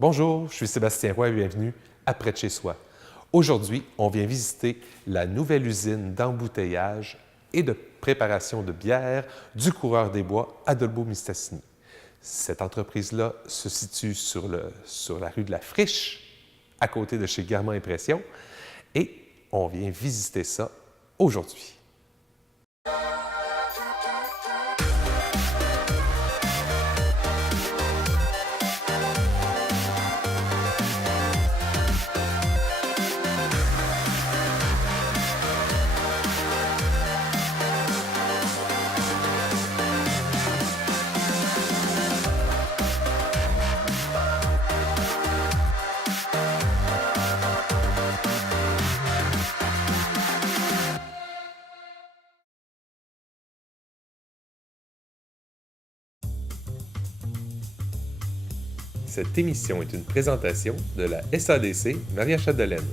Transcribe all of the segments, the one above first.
Bonjour, je suis Sébastien Roy et bienvenue à Près de chez soi. Aujourd'hui, on vient visiter la nouvelle usine d'embouteillage et de préparation de bière du Coureur des Bois Adolbeau-Mistassini. Cette entreprise-là se situe sur la rue de la Friche, à côté de chez Garment Impression, et on vient visiter ça aujourd'hui. Cette émission est une présentation de la SADC Maria-Chapdelaine.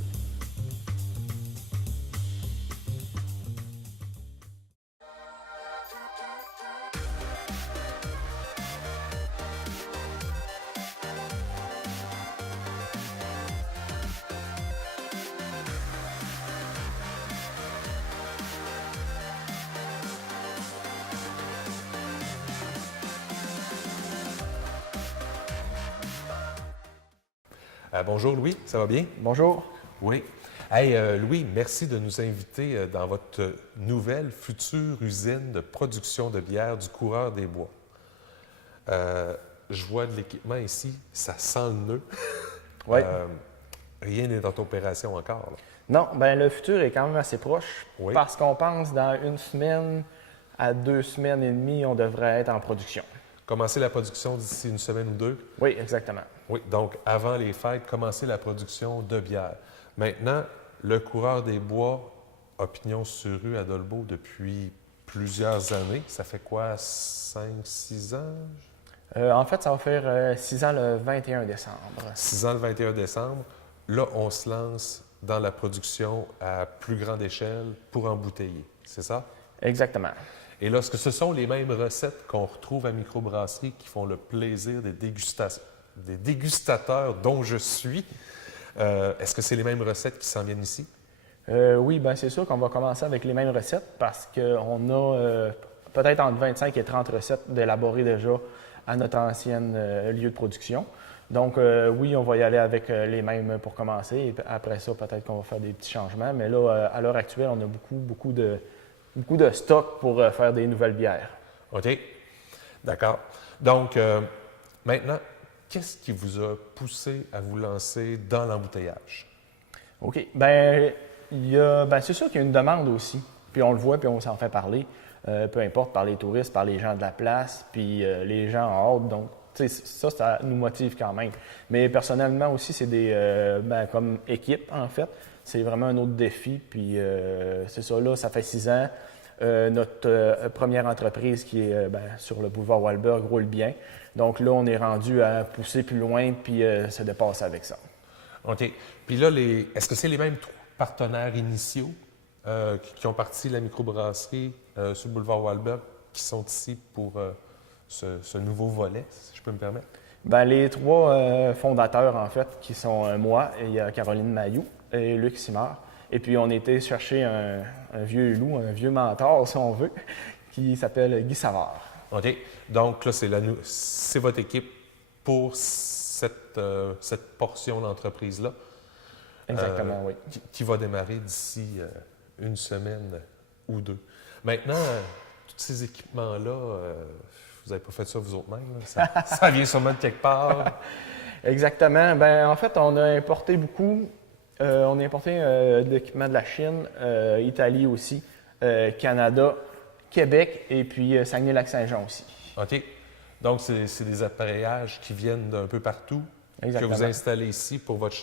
Bonjour Louis, ça va bien? Bonjour. Oui. Hey, Louis, merci de nous inviter dans votre nouvelle future usine de production de bière du Coureur des Bois. Je vois de l'équipement ici, ça sent le nœud. Oui. Rien n'est en opération encore. Là. Non, ben le futur est quand même assez proche Oui. parce qu'on pense dans 1 semaine à 2 semaines et demie, on devrait être en production. Commencer la production d'ici 1 semaine ou 2? Oui, exactement. Oui, donc avant les fêtes, commencer la production de bière. Maintenant, le Coureur des Bois a pignon sur rue à Dolbeau depuis plusieurs années. Ça fait quoi, 5-6 ans? En fait, ça va faire 6 ans le 21 décembre. 6 ans le 21 décembre. Là, on se lance dans la production à plus grande échelle pour embouteiller. C'est ça? Exactement. Et lorsque ce sont les mêmes recettes qu'on retrouve à microbrasserie qui font le plaisir des dégustateurs dont je suis, est-ce que c'est les mêmes recettes qui s'en viennent ici? Oui, bien c'est sûr qu'on va commencer avec les mêmes recettes parce qu'on a peut-être entre 25 et 30 recettes d'élaborer déjà à notre ancienne lieu de production. Donc oui, on va y aller avec les mêmes pour commencer et après ça, peut-être qu'on va faire des petits changements. Mais là, à l'heure actuelle, on a beaucoup de stock pour faire des nouvelles bières. OK. D'accord. Donc, maintenant, qu'est-ce qui vous a poussé à vous lancer dans l'embouteillage? OK. C'est sûr qu'il y a une demande aussi. Puis on le voit, puis on s'en fait parler. Peu importe, par les touristes, par les gens de la place, puis les gens en hâte. Donc, ça nous motive quand même. Mais personnellement aussi, c'est comme équipe, en fait. C'est vraiment un autre défi. Puis c'est ça, là, ça fait 6 ans. Notre première entreprise qui est sur le boulevard Walberg roule bien. Donc là, on est rendu à pousser plus loin puis se dépasser avec ça. OK. Puis là, est-ce que c'est les mêmes partenaires initiaux qui ont parti la microbrasserie sur le boulevard Walberg qui sont ici pour ce nouveau volet, si je peux me permettre? Les 3 fondateurs, en fait, qui sont moi, et il y a Caroline Mailloux et Luc Simard. Et puis, on était chercher un vieux loup, un vieux mentor, si on veut, qui s'appelle Guy Savard. OK. Donc, là, c'est votre équipe pour cette portion d'entreprise-là. Exactement, oui. Qui va démarrer d'ici 1 semaine ou 2. Maintenant, tous ces équipements-là, vous n'avez pas fait ça vous autres mêmes? Ça vient sûrement de quelque part. Exactement. En fait, on a importé beaucoup. On a importé de l'équipement de la Chine, Italie aussi, Canada, Québec et puis Saguenay-Lac-Saint-Jean aussi. OK. Donc, c'est des appareillages qui viennent d'un peu partout, Exactement. que vous installez ici pour votre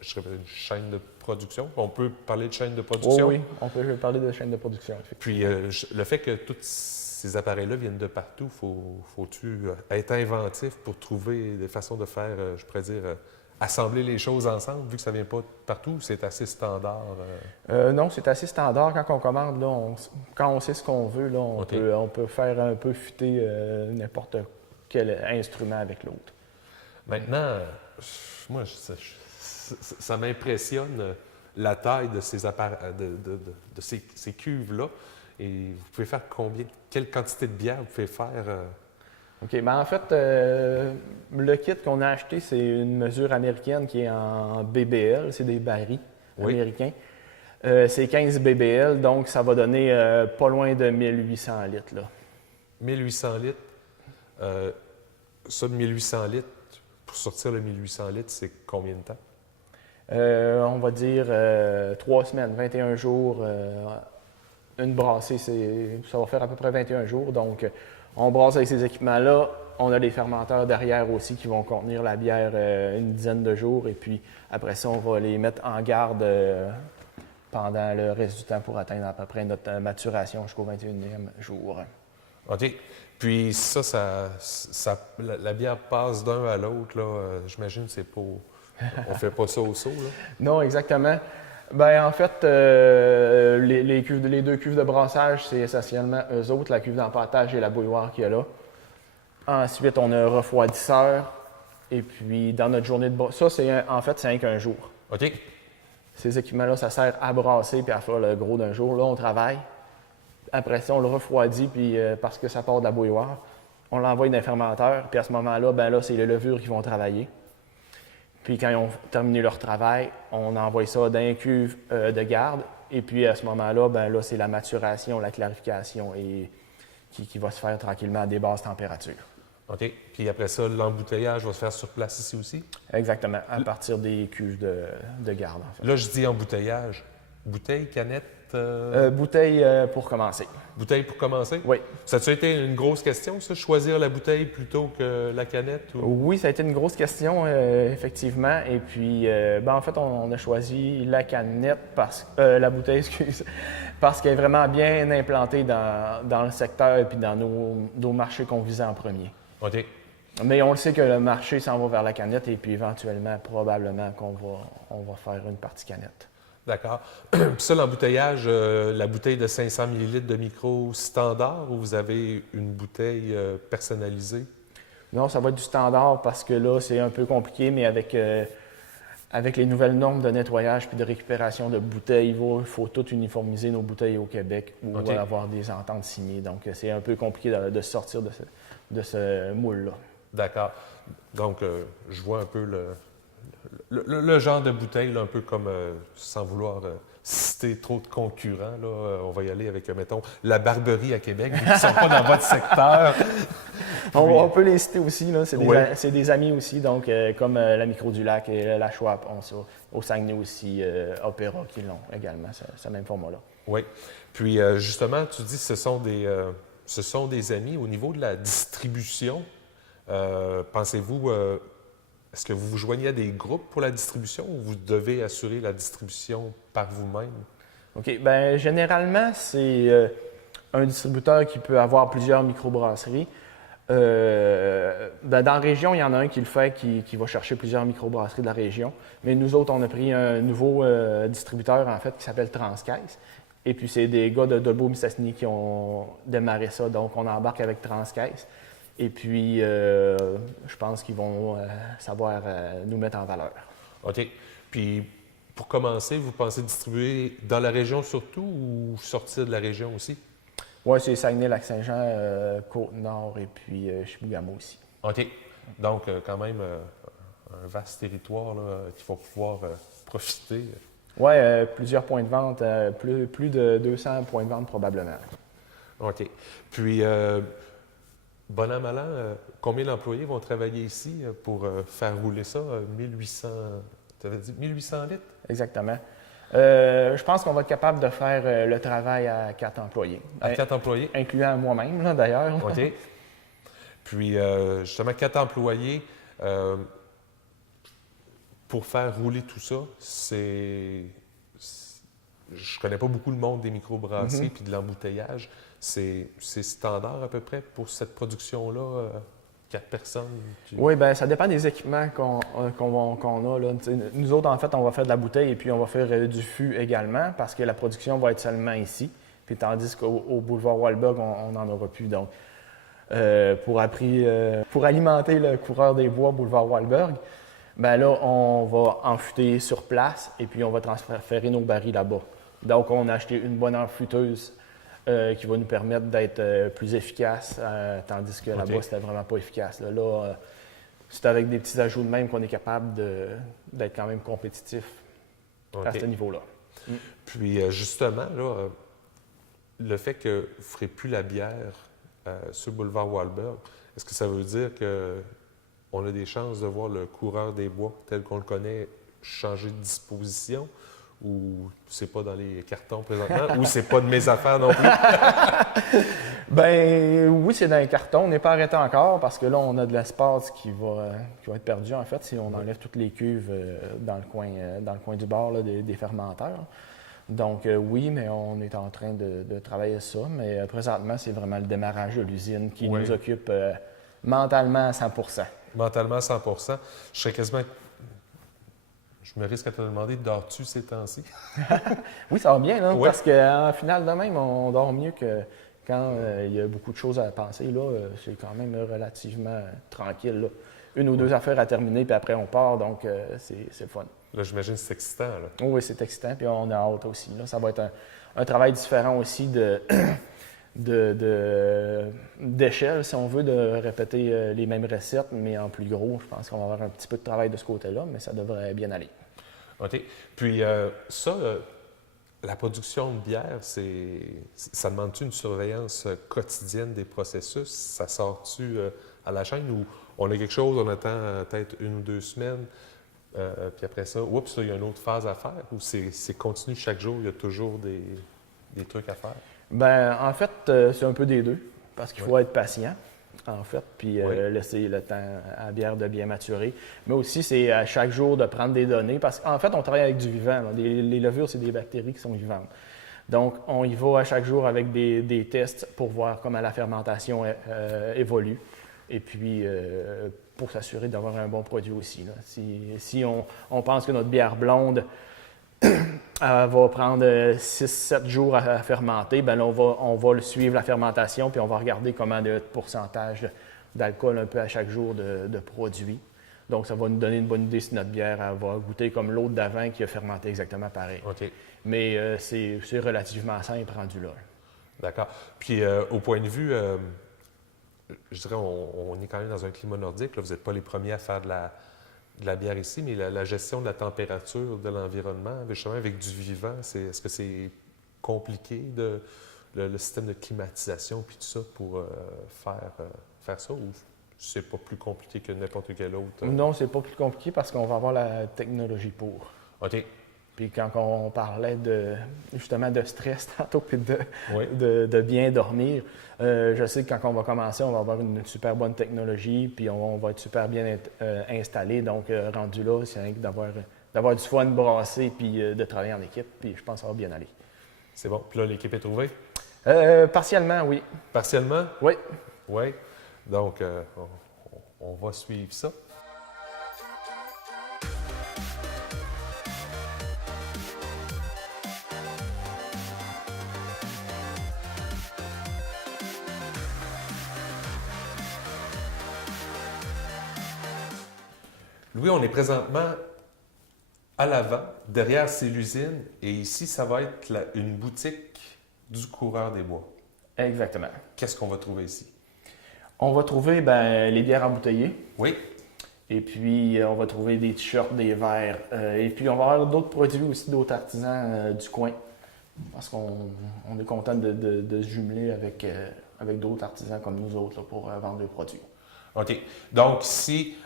chaîne de production. On peut parler de chaîne de production? Oh oui, on peut parler de chaîne de production. Puis, le fait que tous ces appareils-là viennent de partout, faut-tu être inventif pour trouver des façons de faire, je pourrais dire, assembler les choses ensemble, vu que ça ne vient pas de partout? C'est assez standard? Non, c'est assez standard. Quand on commande, là, quand on sait ce qu'on veut, là, on peut faire un peu fuiter n'importe quel instrument avec l'autre. Maintenant, moi, ça m'impressionne la taille de ces cuves-là. Et vous pouvez faire quelle quantité de bière vous pouvez faire? OK. Ben en fait, le kit qu'on a acheté, c'est une mesure américaine qui est en BBL. C'est des barils américains. C'est 15 BBL, donc ça va donner pas loin de 1800 litres. Là. 1800 litres. Ça, 1800 litres, pour sortir le 1800 litres, c'est combien de temps? On va dire 3 semaines, 21 jours. Une brassée, ça va faire à peu près 21 jours. Donc, on brasse avec ces équipements-là. On a des fermenteurs derrière aussi qui vont contenir la bière une dizaine de jours. Et puis, après ça, on va les mettre en garde pendant le reste du temps pour atteindre à peu près notre maturation jusqu'au 21e jour. OK. Puis la bière passe d'un à l'autre, là. J'imagine que c'est pas... On fait pas ça au seau, là? Non, exactement. En fait, les deux cuves de brassage, c'est essentiellement eux autres, la cuve d'empâtage et la bouilloire qu'il y a là. Ensuite, on a un refroidisseur. Et puis, dans notre journée de brassage, ça, en fait, c'est qu'un jour. OK. Ces équipements-là, ça sert à brasser puis à faire le gros d'un jour. Là, on travaille. Après ça, on le refroidit, puis parce que ça part de la bouilloire, on l'envoie dans un fermenteur. Puis à ce moment-là, là, c'est les levures qui vont travailler. Puis quand ils ont terminé leur travail, on envoie ça dans une cuve de garde. Et puis à ce moment-là, là, c'est la maturation, la clarification qui va se faire tranquillement à des basses températures. OK. Puis après ça, l'embouteillage va se faire sur place ici aussi? Exactement, à partir des cuves de garde, en fait. Là, je dis embouteillage. Bouteille, canette? Bouteille pour commencer. Bouteille pour commencer? Oui. Ça a-tu été une grosse question, ça, choisir la bouteille plutôt que la canette? Ou... Oui, ça a été une grosse question, effectivement. Et puis, en fait, on a choisi la canette, la bouteille, parce qu'elle est vraiment bien implantée dans le secteur et puis dans nos marchés qu'on visait en premier. OK. Mais on le sait que le marché s'en va vers la canette et puis éventuellement, probablement qu'on va faire une partie canette. D'accord. Puis ça, l'embouteillage, la bouteille de 500 ml de micro standard ou vous avez une bouteille personnalisée? Non, ça va être du standard parce que là, c'est un peu compliqué, mais avec les nouvelles normes de nettoyage puis de récupération de bouteilles, il faut tout uniformiser nos bouteilles au Québec ou OK. avoir des ententes signées. Donc, c'est un peu compliqué de sortir de ce moule-là. D'accord. Donc, je vois un peu le genre de bouteille, là, un peu comme, sans vouloir citer trop de concurrents, là, on va y aller avec, mettons, la Barberie à Québec, vu qu'ils ne sont pas dans votre secteur. On peut les citer aussi, là. Oui. C'est des amis aussi, donc comme la Micro du Lac et la Schwab ont ça. Au Saguenay aussi, Opéra qui l'ont également, ce même format-là. Oui. Puis, justement, tu dis que ce sont des amis. Au niveau de la distribution, pensez-vous... Est-ce que vous vous joignez à des groupes pour la distribution ou vous devez assurer la distribution par vous-même? OK. Généralement, c'est un distributeur qui peut avoir plusieurs microbrasseries. Dans la région, il y en a un qui le fait, qui va chercher plusieurs microbrasseries de la région. Mais nous autres, on a pris un nouveau distributeur, en fait, qui s'appelle Transcaisse. Et puis, c'est des gars de Dolbeau-Mistassini qui ont démarré ça. Donc, on embarque avec Transcaisse. Et puis, je pense qu'ils vont savoir nous mettre en valeur. OK. Puis, pour commencer, vous pensez distribuer dans la région surtout ou sortir de la région aussi? Oui, c'est Saguenay-Lac-Saint-Jean, Côte-Nord et puis Chibougamau aussi. OK. Donc, quand même, un vaste territoire qu'il faut pouvoir profiter. Oui, plusieurs points de vente, plus de 200 points de vente probablement. OK. Puis, bon an, mal an, combien d'employés vont travailler ici pour faire rouler ça? 1800, tu avais dit 1800 litres? Exactement. Je pense qu'on va être capable de faire le travail à 4 employés. À 4 employés? Incluant moi-même, là, d'ailleurs. OK. Puis, justement, 4 employés, pour faire rouler tout ça, je connais pas beaucoup le monde des microbrasseries puis de l'embouteillage. C'est standard à peu près pour cette production-là, 4 personnes? Oui, ça dépend des équipements qu'on a. Là. Nous autres, en fait, on va faire de la bouteille et puis on va faire du fût également parce que la production va être seulement ici. Puis tandis qu'au boulevard Walberg, on n'en aura plus. Donc, pour alimenter le coureur des bois boulevard Walberg, Ben là, on va enfûter sur place et puis on va transférer nos barils là-bas. Donc, on a acheté une bonne enfûteuse qui va nous permettre d'être plus efficace, tandis que là-bas, c'était vraiment pas efficace. Là, c'est avec des petits ajouts de même qu'on est capable d'être quand même compétitif à ce niveau-là. Puis, justement, là, le fait que vous ne ferez plus la bière sur le boulevard Walberg, est-ce que ça veut dire qu'on a des chances de voir le coureur des bois tel qu'on le connaît changer de disposition? Ou c'est pas dans les cartons présentement? Ou c'est pas de mes affaires non plus? Ben oui, c'est dans les cartons. On n'est pas arrêté encore parce que là, on a de l'espace qui va être perdu, en fait, si on enlève toutes les cuves dans le coin du bar là, des fermenteurs. Donc oui, mais on est en train de travailler ça. Mais présentement, c'est vraiment le démarrage de l'usine qui nous occupe mentalement à 100 Mentalement à 100 Je serais quasiment... Je me risque à te demander, dors-tu ces temps-ci? Oui, ça va bien, là, parce qu'en finale de même, on dort mieux que quand il y a beaucoup de choses à penser. Là, c'est quand même relativement tranquille. Là. Une ou deux affaires à terminer, puis après on part, donc c'est fun. Là, j'imagine que c'est excitant. Là. Oh, oui, c'est excitant, puis on a hâte aussi. Là. Ça va être un travail différent aussi d'échelle, si on veut, de répéter les mêmes recettes, mais en plus gros. Je pense qu'on va avoir un petit peu de travail de ce côté-là, mais ça devrait bien aller. OK. Puis la production de bière, ça demande-tu une surveillance quotidienne des processus? Ça sort-tu à la chaîne ou on a quelque chose, on attend peut-être 1 ou 2 semaines, puis après ça, oups, il y a une autre phase à faire? Ou c'est continu chaque jour, il y a toujours des trucs à faire? Bien, en fait, c'est un peu des deux, parce qu'il faut être patient, en fait, puis laisser le temps à la bière de bien maturer. Mais aussi, c'est à chaque jour de prendre des données, parce qu'en fait, on travaille avec du vivant. Là. Les levures, c'est des bactéries qui sont vivantes. Donc, on y va à chaque jour avec des tests pour voir comment la fermentation évolue. Et puis, pour s'assurer d'avoir un bon produit aussi. Là. Si on pense que notre bière blonde va prendre 6-7 jours à fermenter, bien là, on va suivre la fermentation, puis on va regarder comment le pourcentage d'alcool un peu à chaque jour de produit. Donc, ça va nous donner une bonne idée si notre bière elle va goûter comme l'autre d'avant qui a fermenté exactement pareil. OK. Mais c'est relativement simple rendu là. D'accord. Puis, au point de vue, je dirais, on est quand même dans un climat nordique. Là. Vous n'êtes pas les premiers à faire de la bière ici, mais la gestion de la température de l'environnement, justement avec du vivant, est-ce que c'est compliqué, le système de climatisation puis tout ça pour faire ça, ou c'est pas plus compliqué que n'importe quel autre? Non, c'est pas plus compliqué parce qu'on va avoir la technologie pour. OK. Puis quand on parlait justement de stress tantôt, puis de bien dormir, je sais que quand on va commencer, on va avoir une super bonne technologie, puis on va être super bien installé. Donc, rendu là, c'est d'avoir du fun brassé, puis de travailler en équipe, puis je pense que ça va bien aller. C'est bon. Puis là, l'équipe est trouvée? Partiellement, oui. Partiellement? Oui. Oui. Donc, on va suivre ça. Louis, on est présentement à l'avant, derrière c'est l'usine, et ici, ça va être une boutique du coureur des bois. Exactement. Qu'est-ce qu'on va trouver ici? On va trouver les bières embouteillées. Oui. Et puis, on va trouver des t-shirts, des verres. Et puis, on va avoir d'autres produits aussi, d'autres artisans du coin. Parce qu'on est content de se jumeler avec d'autres artisans comme nous autres là, pour vendre des produits. OK. Donc, ici,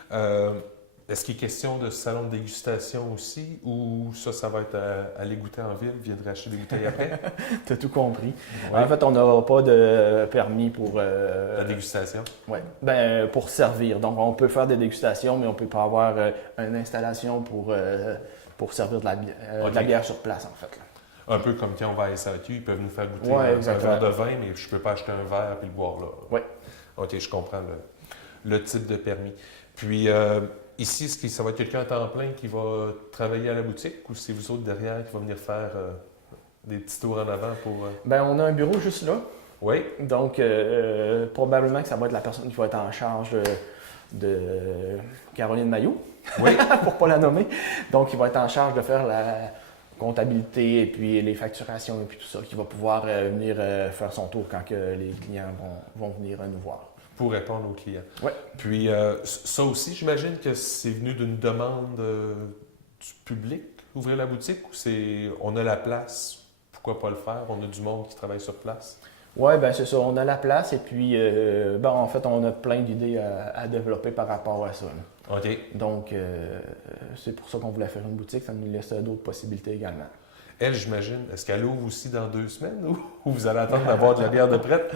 est-ce qu'il est question de salon de dégustation aussi, ou ça va être aller goûter en ville, viendrait acheter des bouteilles après? Tu as tout compris. Oui. En fait, on n'a pas de permis pour... La dégustation? Oui, pour servir. Donc, on peut faire des dégustations, mais on ne peut pas avoir une installation pour servir de la bière sur place, en fait. Là. Un peu comme quand on va à SAQ, ils peuvent nous faire goûter un verre de vin, mais je ne peux pas acheter un verre et le boire là. Oui. OK, je comprends le type de permis. Puis, ici, est-ce que ça va être quelqu'un à temps plein qui va travailler à la boutique, ou c'est vous autres derrière qui va venir faire des petits tours en avant pour... On a un bureau juste là. Oui. Donc, probablement que ça va être la personne qui va être en charge de Caroline Maillot, Oui. pour ne pas la nommer. Donc, il va être en charge de faire la comptabilité et puis les facturations et puis tout ça, qui va pouvoir venir faire son tour quand que les clients vont venir nous voir. Pour répondre aux clients. Ouais. Puis ça aussi, j'imagine que c'est venu d'une demande du public, ouvrir la boutique, ou c'est on a la place, pourquoi pas le faire, on a du monde qui travaille sur place? Oui, bien c'est ça, on a la place et puis en fait, on a plein d'idées à développer par rapport à ça. Là. OK. Donc, c'est pour ça qu'on voulait faire une boutique, ça nous laisse d'autres possibilités également. Elle, j'imagine, est-ce qu'elle ouvre aussi dans 2 semaines ou vous allez attendre d'avoir de la bière de prête?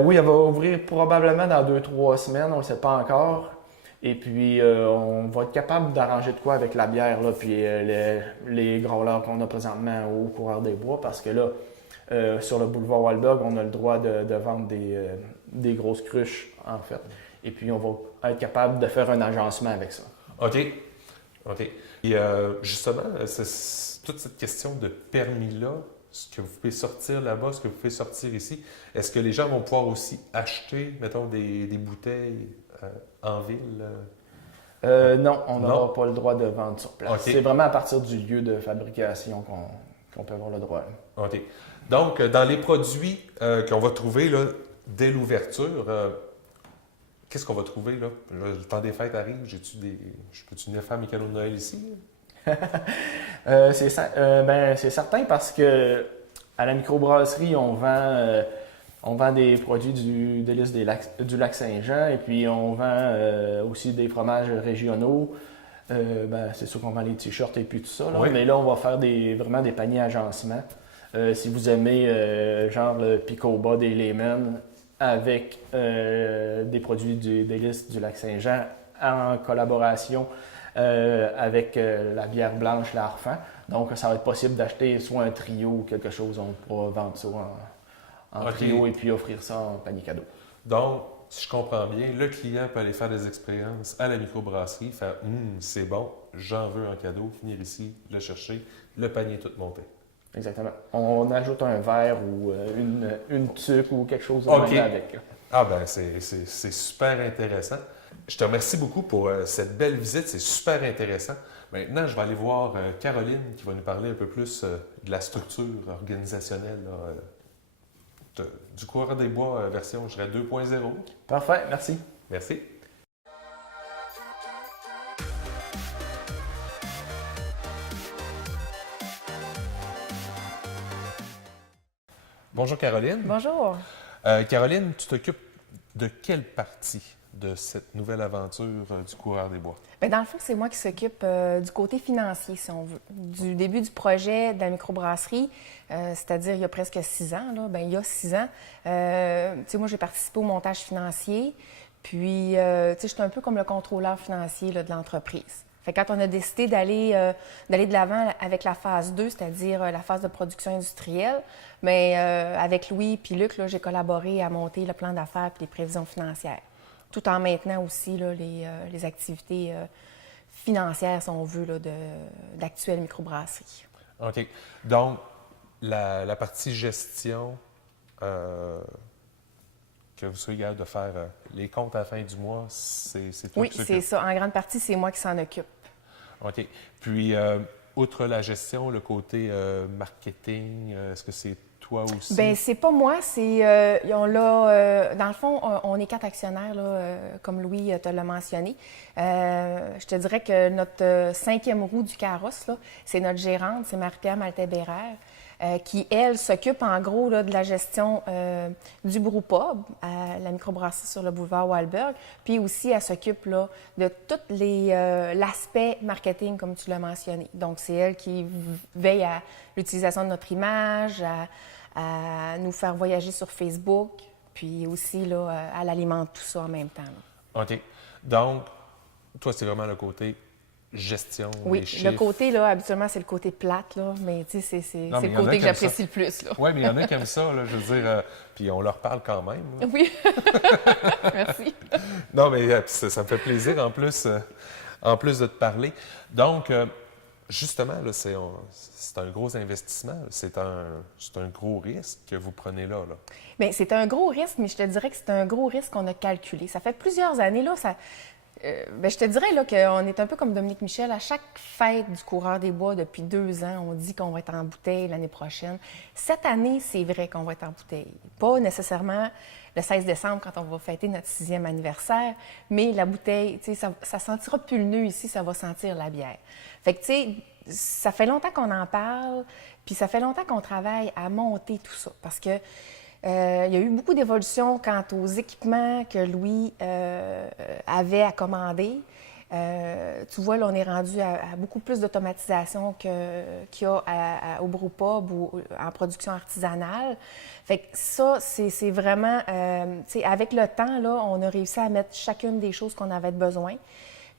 Oui, elle va ouvrir probablement dans 2-3 semaines, on ne le sait pas encore. Et puis, on va être capable d'arranger de quoi avec la bière, là, puis les growlers qu'on a présentement au Coureur des Bois, parce que là, sur le boulevard Walberg, on a le droit de vendre des grosses cruches, en fait. Et puis, on va être capable de faire un agencement avec ça. OK. OK. Et justement, toute cette question de permis-là, ce que vous pouvez sortir là-bas, ce que vous pouvez sortir ici, est-ce que les gens vont pouvoir aussi acheter, mettons, des bouteilles en ville? Non, on n'aura pas le droit de vendre sur place. Okay. C'est vraiment à partir du lieu de fabrication qu'on peut avoir le droit. OK. Donc, dans les produits qu'on va trouver là, dès l'ouverture, qu'est-ce qu'on va trouver là? Le temps des fêtes arrive. Je peux-tu venir faire mes cadeaux de Noël ici? C'est certain parce que à la microbrasserie, on vend des produits du délice du lac Saint-Jean et puis on vend aussi des fromages régionaux. C'est sûr qu'on vend les t-shirts et puis tout ça. Là. Oui. Mais là, on va faire vraiment des paniers agencement. Si vous aimez genre le Picoba des Lemon avec des produits du délice du lac Saint-Jean en collaboration avec la bière blanche, l'Arfan. Donc, ça va être possible d'acheter soit un trio ou quelque chose. On pourra vendre ça en trio et puis offrir ça en panier cadeau. Donc, si je comprends bien, le client peut aller faire des expériences à la microbrasserie, faire « c'est bon, j'en veux en cadeau », venir ici, le chercher, le panier tout monté. Exactement. On ajoute un verre ou une tuque ou quelque chose OK. avec. Ah ben, c'est super intéressant. Je te remercie beaucoup pour cette belle visite, c'est super intéressant. Maintenant, je vais aller voir Caroline qui va nous parler un peu plus de la structure organisationnelle là, du Coureur des Bois version, je dirais 2.0. Parfait, merci. Merci. Bonjour Caroline. Bonjour. Caroline, tu t'occupes de quelle partie de cette nouvelle aventure du Coureur des Bois? Bien, dans le fond, c'est moi qui s'occupe du côté financier, si on veut. Du début du projet de la microbrasserie, c'est-à-dire il y a presque 6 ans, là, il y a 6 ans, moi, j'ai participé au montage financier, puis, j'étais un peu comme le contrôleur financier là, de l'entreprise. Fait que quand on a décidé d'aller de l'avant avec la phase 2, c'est-à-dire la phase de production industrielle, bien, avec Louis et Luc, là, j'ai collaboré à monter le plan d'affaires et les prévisions financières, tout en maintenant aussi là, les activités financières, si on veut, d'actuelle microbrasserie. OK. Donc, la partie gestion, que vous soyez capable de faire les comptes à la fin du mois, c'est toi Oui, qui s'occupe? c'est ça. En grande partie, c'est moi qui s'en occupe. OK. Puis, outre la gestion, le côté marketing, est-ce que c'est toi aussi? Bien, c'est pas moi, c'est... dans le fond, on est 4 actionnaires, là, comme Louis te l'a mentionné. Je te dirais que notre 5e roue du carrosse, là, c'est notre gérante, c'est Marie-Pierre Maltais-Bérère, qui, elle, s'occupe en gros là, de la gestion du brewpub à la microbrasserie sur le boulevard Walberg. Puis aussi, elle s'occupe là, de tout l'aspect marketing, comme tu l'as mentionné. Donc, c'est elle qui veille à l'utilisation de notre image, à nous faire voyager sur Facebook, puis aussi, là, elle alimente tout ça en même temps. Là. OK. Donc, toi, c'est vraiment le côté gestion, oui, les chiffres. Le côté, là, habituellement, c'est le côté plate, là, mais tu sais, c'est le côté que j'apprécie le plus. Oui, mais il y en a qui aiment ça, là, je veux dire, puis on leur parle quand même. Là. Oui, merci. Non, mais ça me fait plaisir en plus de te parler. Donc, Justement, là, c'est un gros investissement. C'est un gros risque que vous prenez là. Bien, c'est un gros risque, mais je te dirais que c'est un gros risque qu'on a calculé. Ça fait plusieurs années, là, bien, je te dirais là, qu'on est un peu comme Dominique Michel. À chaque fête du Coureur des Bois, depuis 2 ans, on dit qu'on va être en bouteille l'année prochaine. Cette année, c'est vrai qu'on va être en bouteille. Pas nécessairement le 16 décembre, quand on va fêter notre 6e anniversaire, mais la bouteille, tu sais, ça sentira plus le nœud ici, ça va sentir la bière. Fait que, tu sais, ça fait longtemps qu'on en parle, puis ça fait longtemps qu'on travaille à monter tout ça, parce que il y a eu beaucoup d'évolutions quant aux équipements que Louis avait à commander. Tu vois, là, on est rendu à beaucoup plus d'automatisation qu'il y a au brewpub ou en production artisanale. Fait que ça, c'est vraiment... tu sais, avec le temps, là, on a réussi à mettre chacune des choses qu'on avait besoin,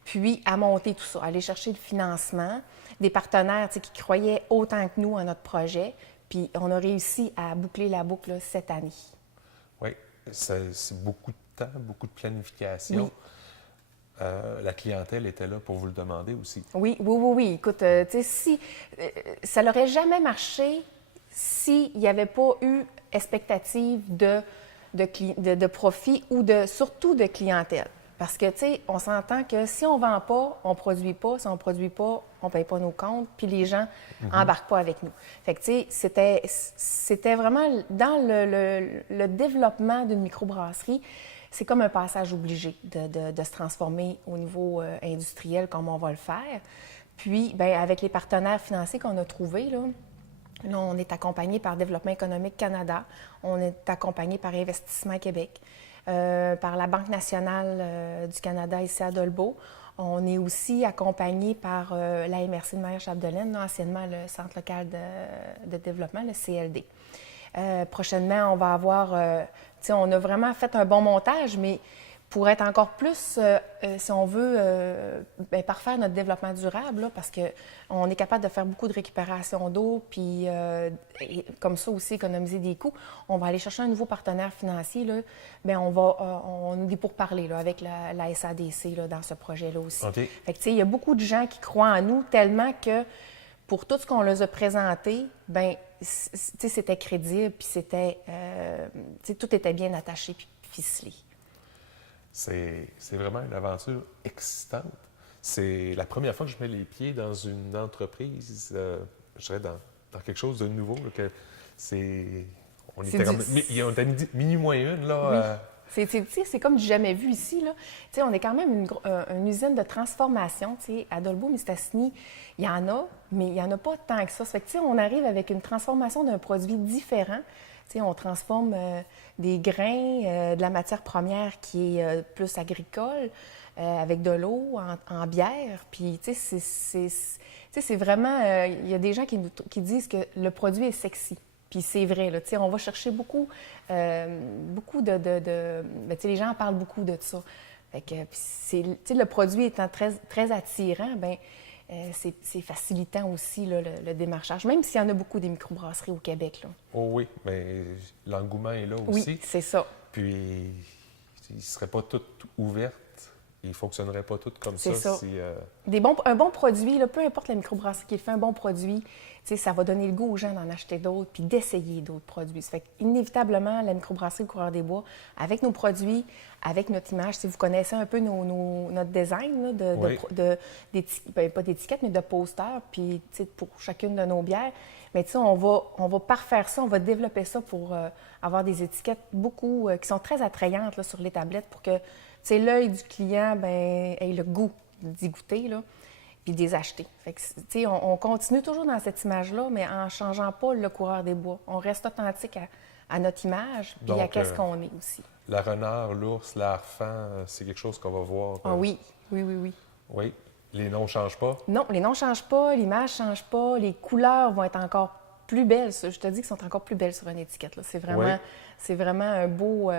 puis à monter tout ça, aller chercher le financement, des partenaires, tu sais, qui croyaient autant que nous à notre projet. Puis on a réussi à boucler la boucle là, cette année. Oui, c'est beaucoup de temps, beaucoup de planification. Oui. La clientèle était là pour vous le demander aussi. Oui, oui, oui, oui. Écoute, tu sais, ça n'aurait jamais marché s'il n'y avait pas eu expectative de profit ou surtout de clientèle. Parce que, tu sais, on s'entend que si on ne vend pas, on ne produit pas. Si on ne produit pas, on ne paye pas nos comptes, puis les gens n'embarquent pas avec nous. Fait que, tu sais, c'était vraiment dans le développement d'une microbrasserie, c'est comme un passage obligé de se transformer au niveau industriel comme on va le faire. Puis, bien, avec les partenaires financiers qu'on a trouvés, là, on est accompagné par Développement économique Canada, on est accompagné par Investissement Québec, par la Banque nationale du Canada ici à Dolbeau. On est aussi accompagné par la MRC de Mère-Chapdelaine, anciennement le Centre local de développement, le CLD. Prochainement, on va avoir... tu sais, on a vraiment fait un bon montage, mais pour être encore plus, si on veut, bien, parfaire notre développement durable, là, parce qu'on est capable de faire beaucoup de récupération d'eau, puis comme ça aussi économiser des coûts, on va aller chercher un nouveau partenaire financier. Là, bien, on a des pourparlers là, avec la SADC là, dans ce projet-là aussi. OK. Fait que, tu sais, il y a beaucoup de gens qui croient en nous tellement que pour tout ce qu'on leur a présenté, bien, tu sais, c'était crédible, puis c'était, tu sais, tout était bien attaché puis ficelé. C'est vraiment une aventure excitante. C'est la première fois que je mets les pieds dans une entreprise, je dirais dans quelque chose de nouveau. Là, que on était comme, on était mini moins une, là. Oui. C'est comme du jamais vu ici. Là. Tu sais, on est quand même une usine de transformation. Tu sais, à Dolbeau-Mistassini, il y en a, mais il n'y en a pas tant que ça. Ça fait que, tu sais, on arrive avec une transformation d'un produit différent. Tu sais, on transforme des grains, de la matière première qui est plus agricole, avec de l'eau en bière. Puis, tu sais, c'est vraiment... Il y a des gens qui disent que le produit est sexy. Puis c'est vrai, là, tu sais, on va chercher beaucoup de... Ben, tu sais, les gens en parlent beaucoup de ça. Fait que, tu sais, le produit étant très, très attirant, bien, c'est facilitant aussi là, le démarchage, même s'il y en a beaucoup des microbrasseries au Québec. Là. Oh oui, mais l'engouement est là Oui, aussi. c'est ça. Puis, ils ne seraient pas toutes ouvertes. Ils ne fonctionneraient pas toutes comme C'est ça. Si, Un bon produit, là, peu importe la microbrasserie qui fait un bon produit, ça va donner le goût aux gens d'en acheter d'autres puis d'essayer d'autres produits. Ça fait qu'inévitablement, la microbrasserie Le Coureur des Bois, avec nos produits, avec notre image, si vous connaissez un peu notre design là, Oui. pas d'étiquette, mais de posters, puis pour chacune de nos bières, mais on va parfaire ça, on va développer ça pour avoir des étiquettes beaucoup qui sont très attrayantes là, sur les tablettes pour que l'œil du client ait le goût d'y goûter, là, puis de les acheter. Fait que, on continue toujours dans cette image-là, mais en ne changeant pas le Coureur des Bois. On reste authentique à notre image, puis à qu'est-ce qu'on est aussi. La renard, l'ours, l'arfan, c'est quelque chose qu'on va voir. Ah oui, oui, oui, oui. Oui. Les noms ne changent pas? Non, les noms ne changent pas, l'image ne change pas, les couleurs vont être encore plus belles. Je te dis qu'elles sont encore plus belles sur une étiquette. Là. C'est vraiment un beau...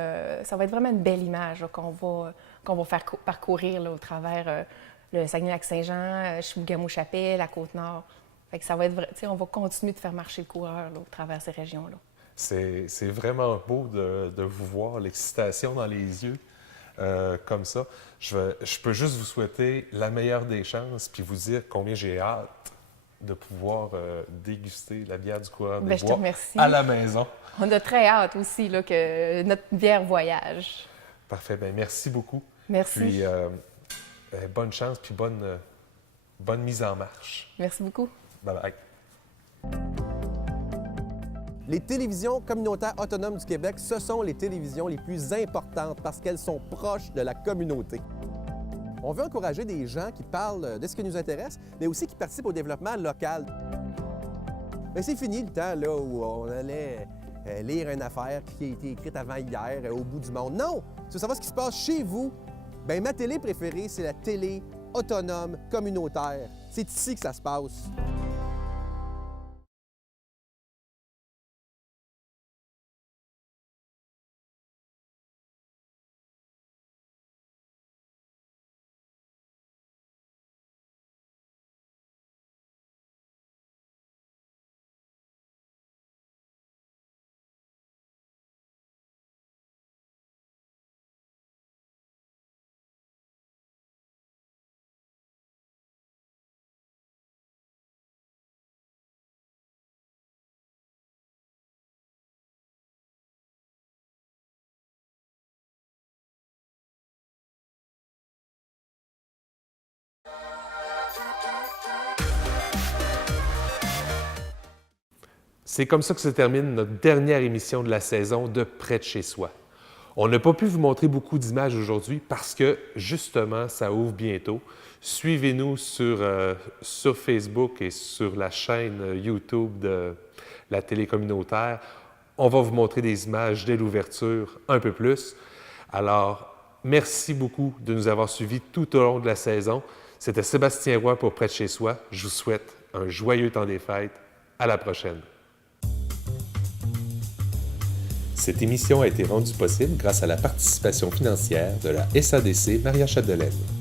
ça va être vraiment une belle image là, qu'on va faire parcourir là, au travers le Saguenay-Lac-Saint-Jean, Chibougamau-Chapelle, la Côte-Nord. Fait que ça va être on va continuer de faire marcher le coureur là, au travers ces régions-là. C'est vraiment beau de vous voir, l'excitation dans les yeux comme ça. Je peux juste vous souhaiter la meilleure des chances puis vous dire combien j'ai hâte de pouvoir déguster la bière du Coureur des Ben, je te Bois remercie. à la maison. On a très hâte aussi là, que notre bière voyage. Parfait. Ben, merci beaucoup. Merci. Puis, bonne chance, puis bonne mise en marche. Merci beaucoup. Bye-bye. Les télévisions communautaires autonomes du Québec, ce sont les télévisions les plus importantes parce qu'elles sont proches de la communauté. On veut encourager des gens qui parlent de ce qui nous intéresse, mais aussi qui participent au développement local. Mais c'est fini le temps là, où on allait lire une affaire qui a été écrite avant hier au bout du monde. Non! Tu veux savoir ce qui se passe chez vous? Bien, ma télé préférée, c'est la télé autonome communautaire. C'est ici que ça se passe. C'est comme ça que se termine notre dernière émission de la saison de Près de chez soi. On n'a pas pu vous montrer beaucoup d'images aujourd'hui parce que, justement, ça ouvre bientôt. Suivez-nous sur Facebook et sur la chaîne YouTube de la télé communautaire. On va vous montrer des images dès l'ouverture un peu plus. Alors, merci beaucoup de nous avoir suivis tout au long de la saison. C'était Sébastien Roy pour Près de chez soi. Je vous souhaite un joyeux temps des fêtes. À la prochaine. Cette émission a été rendue possible grâce à la participation financière de la SADC Maria Chapdelaine.